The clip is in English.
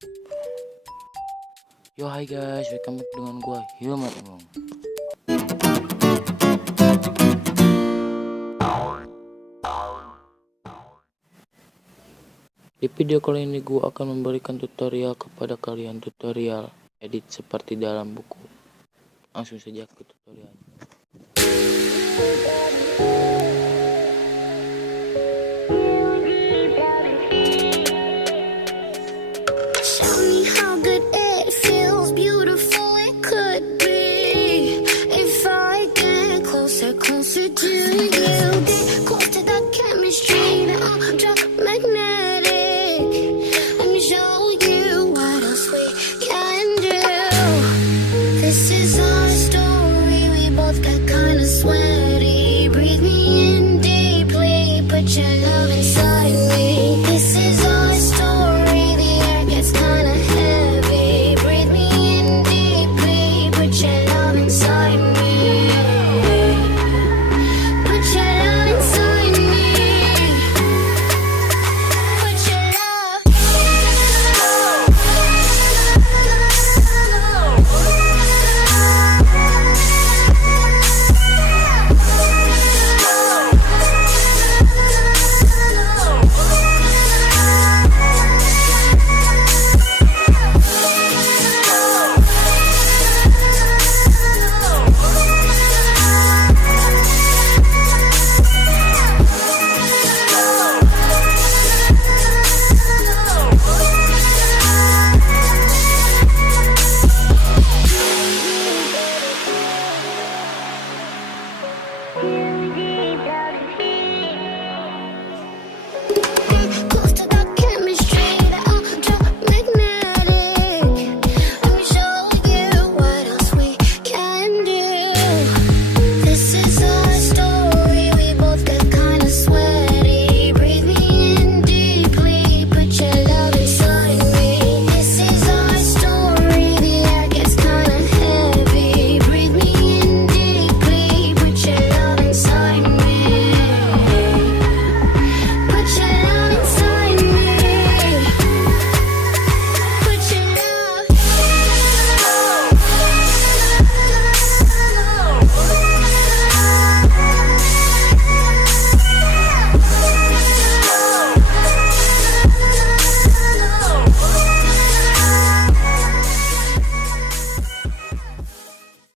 Yo hai guys, welcome back dengan gua Hilman Emong. Di video kali ini gua akan memberikan tutorial kepada kalian, tutorial edit seperti dalam buku. Langsung saja ke tutorial. Tell me how good